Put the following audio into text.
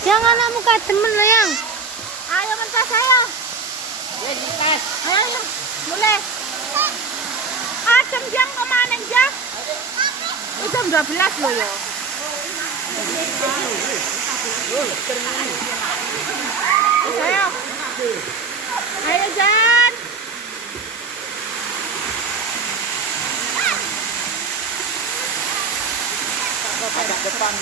Jangan nak muka temen lo yang. Ayo mentas ayo. Ya, dites. Ayo, boleh. Asem jam kemana jam? Jam 12 loh ya. Ayo. Ayo Jan. Ada depan.